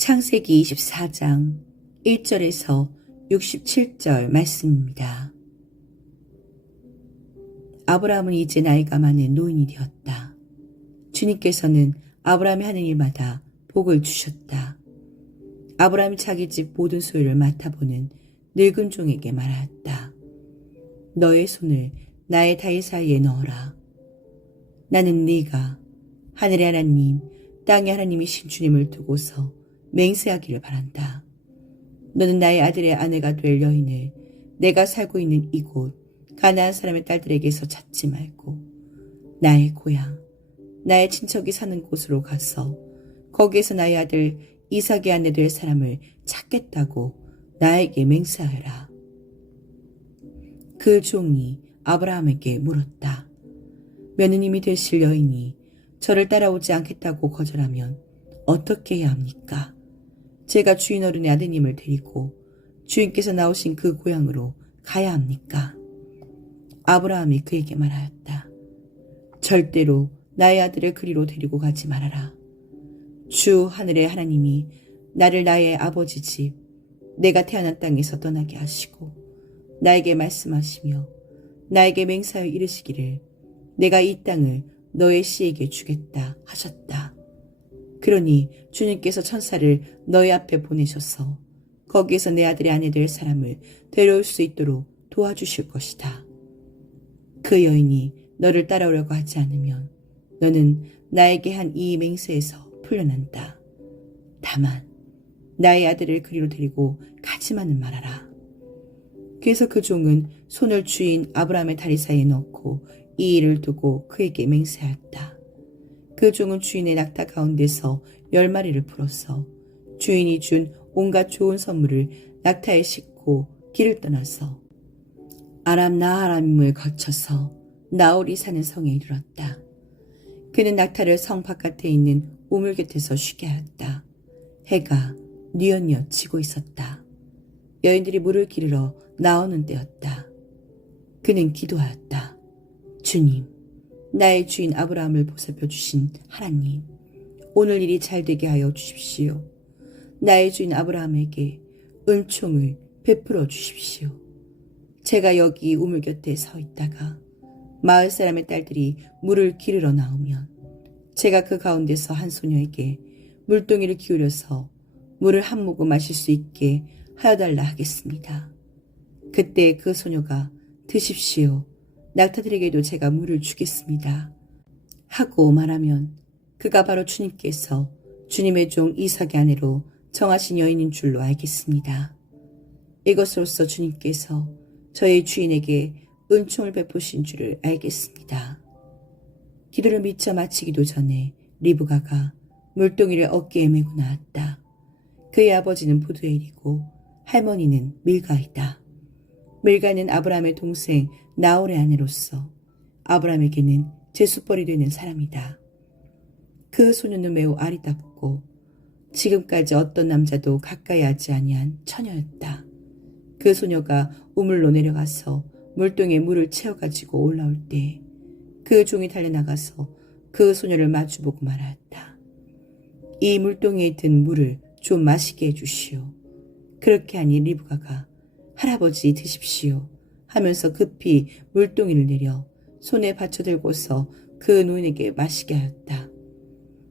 창세기 24장 1절에서 67절 말씀입니다. 아브라함은 이제 나이가 많은 노인이 되었다. 주님께서는 아브라함이 하는 일마다 복을 주셨다. 아브라함이 자기 집 모든 소유를 맡아보는 늙은 종에게 말하였다. 너의 손을 나의 다리 사이에 넣어라. 나는 네가 하늘의 하나님, 땅의 하나님이신 주님을 두고서 맹세하기를 바란다. 너는 나의 아들의 아내가 될 여인을 내가 살고 있는 이곳 가나안 사람의 딸들에게서 찾지 말고 나의 고향, 나의 친척이 사는 곳으로 가서 거기에서 나의 아들 이삭의 아내 될 사람을 찾겠다고 나에게 맹세하여라. 그 종이 아브라함에게 물었다. 며느님이 되실 여인이 저를 따라오지 않겠다고 거절하면 어떻게 해야 합니까? 제가 주인 어른의 아드님을 데리고 주인께서 나오신 그 고향으로 가야 합니까? 아브라함이 그에게 말하였다. 절대로 나의 아들을 그리로 데리고 가지 말아라. 주 하늘의 하나님이 나를 나의 아버지 집, 내가 태어난 땅에서 떠나게 하시고 나에게 말씀하시며 나에게 맹세하여 이르시기를 내가 이 땅을 너의 씨에게 주겠다 하셨다. 그러니 주님께서 천사를 너희 앞에 보내셔서 거기에서 내 아들의 아내 될 사람을 데려올 수 있도록 도와주실 것이다. 그 여인이 너를 따라오려고 하지 않으면 너는 나에게 한 이 맹세에서 풀려난다. 다만 나의 아들을 그리로 데리고 가지만은 말아라. 그래서 그 종은 손을 주인 아브라함의 다리 사이에 넣고 이 일을 두고 그에게 맹세하였다. 그 종은 주인의 낙타 가운데서 10마리를 풀어서 주인이 준 온갖 좋은 선물을 낙타에 싣고 길을 떠나서 아람 나하람을 거쳐서 나홀이 사는 성에 이르렀다. 그는 낙타를 성 바깥에 있는 우물 곁에서 쉬게 하였다. 해가 뉘엿뉘엿 지고 있었다. 여인들이 물을 기르러 나오는 때였다. 그는 기도하였다. 주님, 나의 주인 아브라함을 보살펴 주신 하나님, 오늘 일이 잘 되게 하여 주십시오. 나의 주인 아브라함에게 은총을 베풀어 주십시오. 제가 여기 우물 곁에 서 있다가 마을 사람의 딸들이 물을 기르러 나오면 제가 그 가운데서 한 소녀에게 물동이를 기울여서 물을 한 모금 마실 수 있게 하여달라 하겠습니다. 그때 그 소녀가 드십시오. 낙타들에게도 제가 물을 주겠습니다. 하고 말하면 그가 바로 주님께서 주님의 종 이삭의 아내로 정하신 여인인 줄로 알겠습니다. 이것으로써 주님께서 저의 주인에게 은총을 베푸신 줄을 알겠습니다. 기도를 미처 마치기도 전에 리브가가 물동이를 어깨에 메고 나왔다. 그의 아버지는 부두엘이고 할머니는 밀가이다. 밀가는 아브라함의 동생 나홀의 아내로서 아브라함에게는 제수벌이 되는 사람이다. 그 소녀는 매우 아리답고 지금까지 어떤 남자도 가까이 하지 아니한 처녀였다. 그 소녀가 우물로 내려가서 물동에 물을 채워가지고 올라올 때 그 종이 달려나가서 그 소녀를 마주보고 말하였다. 이 물동이에 든 물을 좀 마시게 해주시오. 그렇게 하니 리브가가 할아버지 드십시오 하면서 급히 물동이를 내려 손에 받쳐들고서 그 노인에게 마시게 하였다.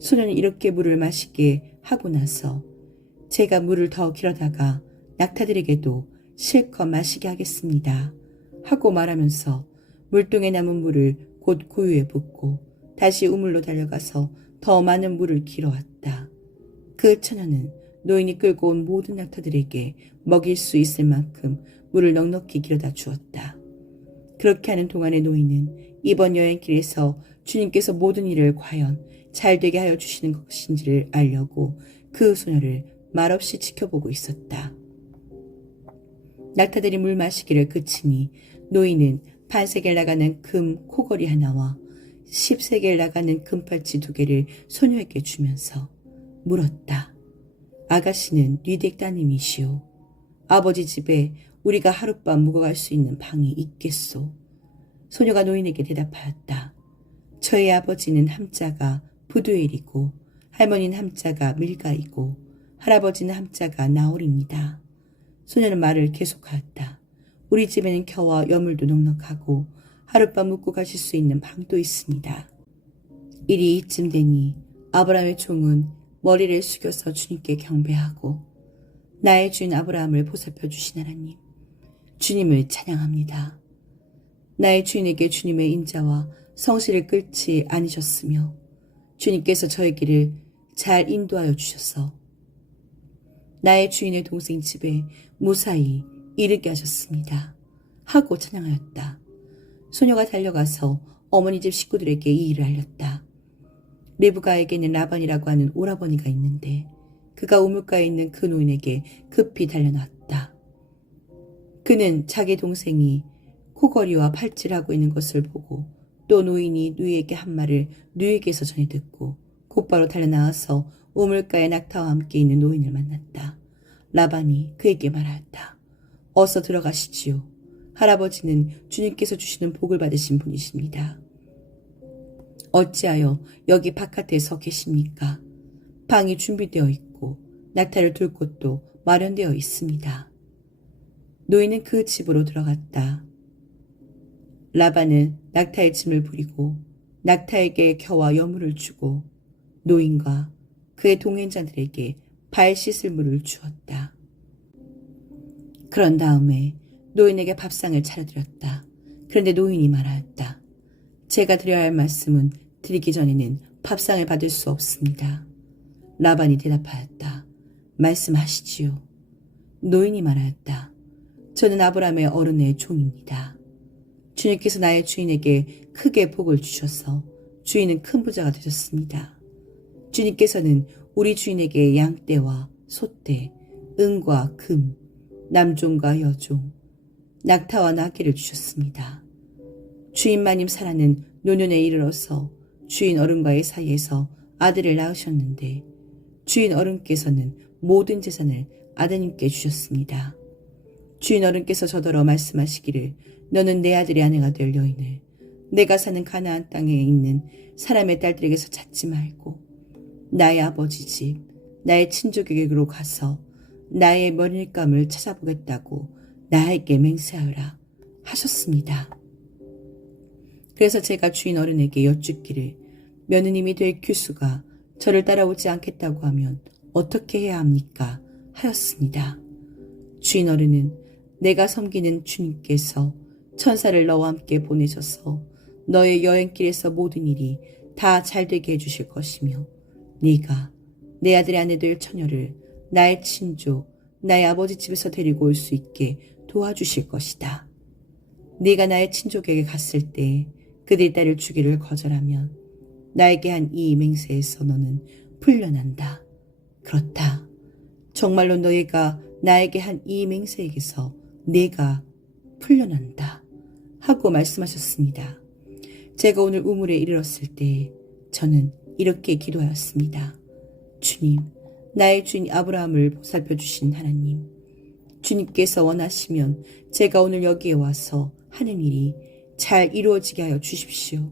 소녀는 이렇게 물을 마시게 하고 나서 제가 물을 더 길어다가 낙타들에게도 실컷 마시게 하겠습니다 하고 말하면서 물동에 남은 물을 곧 고유에 붓고 다시 우물로 달려가서 더 많은 물을 길어왔다. 그 처녀는 노인이 끌고 온 모든 낙타들에게 먹일 수 있을 만큼 물을 넉넉히 길어다 주었다. 그렇게 하는 동안에 노인은 이번 여행길에서 주님께서 모든 일을 과연 잘 되게 하여 주시는 것인지를 알려고 그 소녀를 말없이 지켜보고 있었다. 낙타들이 물 마시기를 그치니 노인은 반세겔 나가는 금 코걸이 하나와 10세겔 나가는 금팔찌 2개를 소녀에게 주면서 물었다. 아가씨는 뉘덱 따님이시오. 아버지 집에 우리가 하룻밤 묵어갈 수 있는 방이 있겠소? 소녀가 노인에게 대답하였다. 저의 아버지는 함자가 부두엘이고 할머니는 함자가 밀가이고 할아버지는 함자가 나오리입니다. 소녀는 말을 계속하였다. 우리 집에는 겨와 여물도 넉넉하고 하룻밤 묵고 가실 수 있는 방도 있습니다. 일이 이쯤 되니 아브라함의 종은 머리를 숙여서 주님께 경배하고 나의 주인 아브라함을 보살펴 주신 하나님, 주님을 찬양합니다. 나의 주인에게 주님의 인자와 성실을 끌지 않으셨으며 주님께서 저의 길을 잘 인도하여 주셔서 나의 주인의 동생 집에 무사히 이르게 하셨습니다. 하고 찬양하였다. 소녀가 달려가서 어머니 집 식구들에게 이 일을 알렸다. 리브가에게는 라반이라고 하는 오라버니가 있는데 그가 우물가에 있는 그 노인에게 급히 달려나왔다. 그는 자기 동생이 코걸이와 팔찌하고 있는 것을 보고 또 노인이 누이에게 한 말을 누이에게서 전해 듣고 곧바로 달려나와서 우물가에 낙타와 함께 있는 노인을 만났다. 라반이 그에게 말하였다. 어서 들어가시지요. 할아버지는 주님께서 주시는 복을 받으신 분이십니다. 어찌하여 여기 바깥에 서 계십니까? 방이 준비되어 있고 낙타를 둘 곳도 마련되어 있습니다. 노인은 그 집으로 들어갔다. 라반은 낙타의 짐을 부리고 낙타에게 겨와 여물을 주고 노인과 그의 동행자들에게 발 씻을 물을 주었다. 그런 다음에 노인에게 밥상을 차려드렸다. 그런데 노인이 말하였다. 제가 드려야 할 말씀은 드리기 전에는 밥상을 받을 수 없습니다. 라반이 대답하였다. 말씀하시지요. 노인이 말하였다. 저는 아브라함의 어른의 종입니다. 주님께서 나의 주인에게 크게 복을 주셔서 주인은 큰 부자가 되셨습니다. 주님께서는 우리 주인에게 양떼와 소떼, 은과 금, 남종과 여종, 낙타와 나귀를 주셨습니다. 주인 마님 사라는 노년에 이르러서 주인 어른과의 사이에서 아들을 낳으셨는데 주인 어른께서는 모든 재산을 아드님께 주셨습니다. 주인 어른께서 저더러 말씀하시기를 너는 내 아들의 아내가 될 여인을 내가 사는 가나안 땅에 있는 사람의 딸들에게서 찾지 말고 나의 아버지 집, 나의 친족에게로 가서 나의 머리감을 찾아보겠다고 나에게 맹세하여라 하셨습니다. 그래서 제가 주인 어른에게 여쭙기를 며느님이 될 규수가 저를 따라오지 않겠다고 하면 어떻게 해야 합니까? 하였습니다. 주인 어른은 내가 섬기는 주님께서 천사를 너와 함께 보내셔서 너의 여행길에서 모든 일이 다 잘되게 해주실 것이며 네가 내 아들의 아내 될 처녀를 나의 친족, 나의 아버지 집에서 데리고 올 수 있게 도와주실 것이다. 네가 나의 친족에게 갔을 때 그들의 딸을 주기를 거절하면 나에게 한 이 맹세에서 너는 풀려난다. 그렇다. 정말로 너희가 나에게 한 이 맹세에게서 내가 풀려난다. 하고 말씀하셨습니다. 제가 오늘 우물에 이르렀을 때 저는 이렇게 기도하였습니다. 주님, 나의 주인 아브라함을 보살펴 주신 하나님, 주님께서 원하시면 제가 오늘 여기에 와서 하는 일이 잘 이루어지게 하여 주십시오.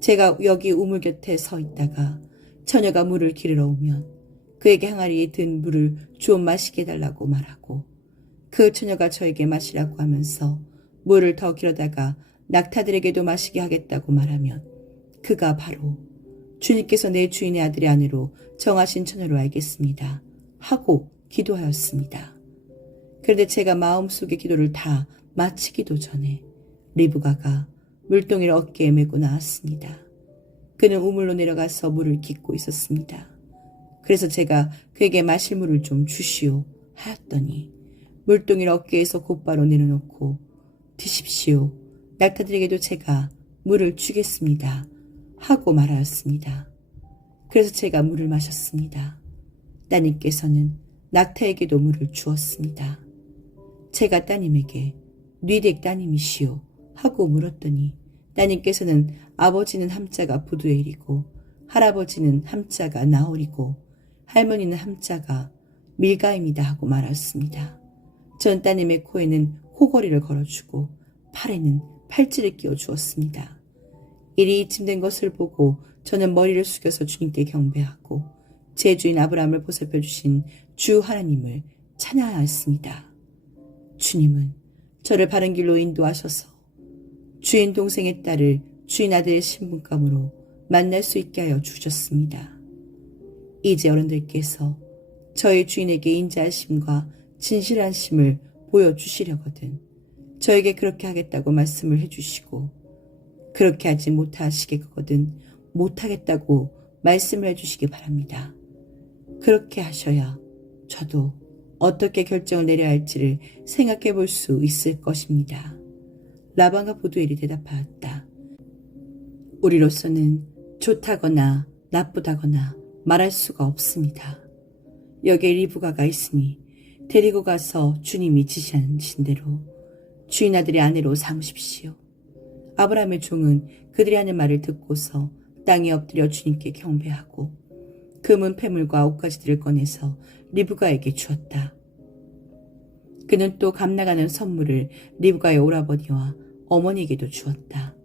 제가 여기 우물 곁에 서 있다가 처녀가 물을 기르러 오면 그에게 항아리에 든 물을 좀 마시게 해달라고 말하고 그 처녀가 저에게 마시라고 하면서 물을 더 길어다가 낙타들에게도 마시게 하겠다고 말하면 그가 바로 주님께서 내 주인의 아들의 아내로 정하신 처녀로 알겠습니다. 하고 기도하였습니다. 그런데 제가 마음속의 기도를 다 마치기도 전에 리브가가 물동이를 어깨에 메고 나왔습니다. 그는 우물로 내려가서 물을 깃고 있었습니다. 그래서 제가 그에게 마실 물을 좀 주시오 하였더니 물동이를 어깨에서 곧바로 내려놓고 드십시오. 낙타들에게도 제가 물을 주겠습니다. 하고 말하였습니다. 그래서 제가 물을 마셨습니다. 따님께서는 낙타에게도 물을 주었습니다. 제가 따님에게 뉘댁 따님이시오 하고 물었더니 따님께서는 아버지는 함자가 부두엘이고 할아버지는 함자가 나홀이고 할머니는 함자가 밀가입니다 하고 말했습니다. 전 따님의 코에는 코걸이를 걸어주고 팔에는 팔찌를 끼워 주었습니다. 일이 이쯤 된 것을 보고 저는 머리를 숙여서 주님께 경배하고 제 주인 아브라함을 보살펴 주신 주 하나님을 찬양하였습니다. 주님은 저를 바른 길로 인도하셔서 주인 동생의 딸을 주인 아들의 신분감으로 만날 수 있게 하여 주셨습니다. 이제 어른들께서 저희 주인에게 인자하심과 진실한심을 보여주시려거든 저에게 그렇게 하겠다고 말씀을 해주시고, 그렇게 하지 못하시겠거든 못하겠다고 말씀을 해주시기 바랍니다. 그렇게 하셔야 저도 어떻게 결정을 내려야 할지를 생각해 볼 수 있을 것입니다. 라반과 보두엘이 대답하였다. 우리로서는 좋다거나 나쁘다거나 말할 수가 없습니다. 여기에 리브가가 있으니 데리고 가서 주님이 지시하신 대로 주인 아들의 아내로 삼으십시오. 아브라함의 종은 그들이 하는 말을 듣고서 땅에 엎드려 주님께 경배하고 금은 패물과 옷가지들을 꺼내서 리브가에게 주었다. 그는 또 값나가는 선물을 리브가의 오라버니와 어머니에게도 주었다.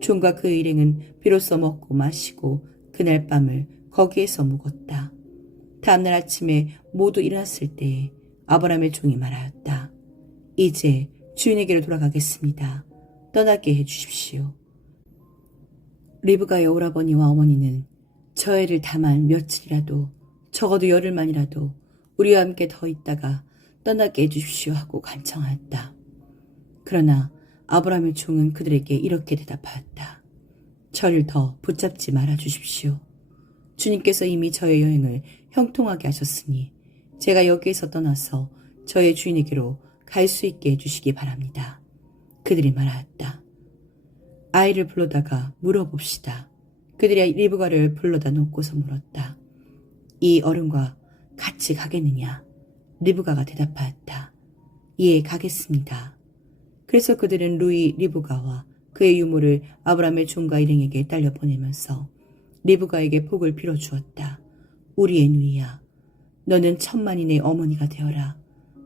종과 그 일행은 비로소 먹고 마시고 그날 밤을 거기에서 묵었다. 다음날 아침에 모두 일어났을 때에 아브라함의 종이 말하였다. 이제 주인에게로 돌아가겠습니다. 떠나게 해주십시오. 리브가의 오라버니와 어머니는 저애를 다만 며칠이라도, 적어도 열흘만이라도 우리와 함께 더 있다가 떠나게 해주십시오 하고 간청하였다. 그러나 아브라함의 종은 그들에게 이렇게 대답하였다. 저를 더 붙잡지 말아 주십시오. 주님께서 이미 저의 여행을 형통하게 하셨으니 제가 여기에서 떠나서 저의 주인에게로 갈 수 있게 해주시기 바랍니다. 그들이 말하였다. 아이를 불러다가 물어봅시다. 그들이 리브가를 불러다 놓고서 물었다. 이 어른과 같이 가겠느냐? 리브가가 대답하였다. 예, 가겠습니다. 그래서 그들은 루이 리브가와 그의 유모를 아브라함의 종과 일행에게 딸려 보내면서 리브가에게 복을 빌어주었다. 우리의 누이야, 너는 천만인의 어머니가 되어라.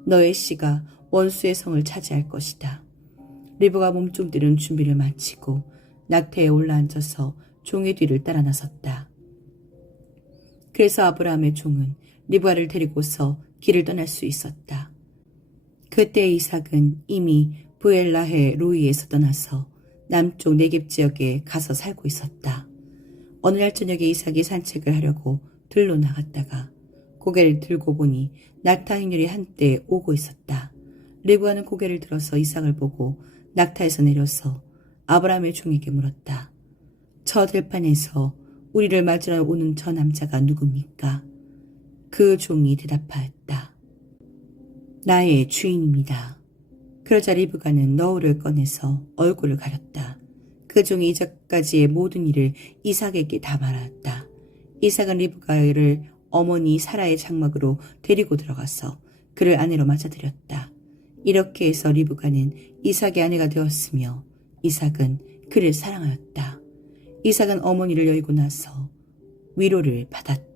너의 씨가 원수의 성을 차지할 것이다. 리브가 몸종들은 준비를 마치고 낙태에 올라앉아서 종의 뒤를 따라 나섰다. 그래서 아브라함의 종은 리브가를 데리고서 길을 떠날 수 있었다. 그때 이삭은 이미 브엘라헬 로이에서 떠나서 남쪽 네겝 지역에 가서 살고 있었다. 어느 날 저녁에 이삭이 산책을 하려고 들로 나갔다가 고개를 들고 보니 낙타 행렬이 한때 오고 있었다. 리브가는 고개를 들어서 이삭을 보고 낙타에서 내려서 아브라함의 종에게 물었다. 저 들판에서 우리를 맞으러 오는 저 남자가 누굽니까? 그 종이 대답하였다. 나의 주인입니다. 그러자 리브가는 너울을 꺼내서 얼굴을 가렸다. 그 종이 이전까지의 모든 일을 이삭에게 다 말하였다. 이삭은 리브가를 어머니 사라의 장막으로 데리고 들어가서 그를 아내로 맞아들였다. 이렇게 해서 리브가는 이삭의 아내가 되었으며 이삭은 그를 사랑하였다. 이삭은 어머니를 여의고 나서 위로를 받았다.